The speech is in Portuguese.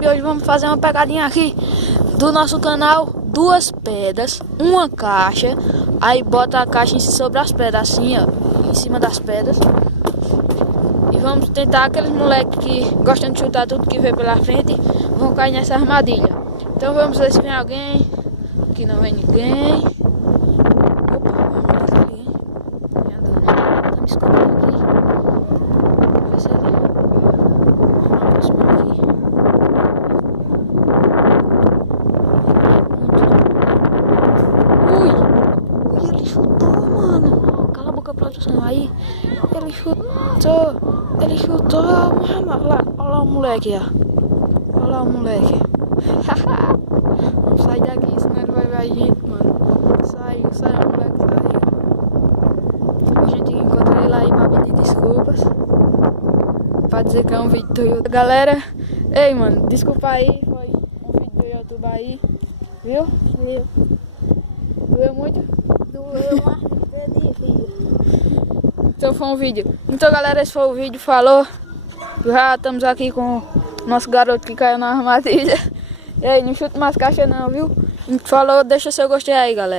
E hoje vamos fazer uma pegadinha aqui do nosso canal. 2 pedras, uma caixa. Aí bota a caixa sobre as pedras, assim, ó, em cima das pedras. E vamos tentar aqueles moleques que gostam de chutar tudo que vê pela frente. Vão cair nessa armadilha. Então vamos ver se vem alguém. Aqui não vem ninguém. Opa, vamos ali, hein? Tá me escondendo aqui. Vamos ver se ele... Vamos aproximar aqui. Ui, ele chutou, mano. Cala a boca, produção. Aí, ele chutou, mano. Olha lá o moleque, ó. Olha lá o moleque. Vamos sair daqui, senão ele vai ver a gente, mano. Saiu, moleque, saiu. A gente encontra ele aí pra pedir desculpas. Pra dizer que é um vídeo do YouTube. Galera, ei, mano, desculpa aí, foi um vídeo do YouTube aí. Viu? Viu? Doeu muito? Doeu, mas de vídeo. Então foi um vídeo. Então, galera, esse foi o vídeo. Falou. Já estamos aqui com o nosso garoto que caiu na armadilha. E aí, não chuta mais caixa não, viu? Falou, deixa seu gostei aí, galera.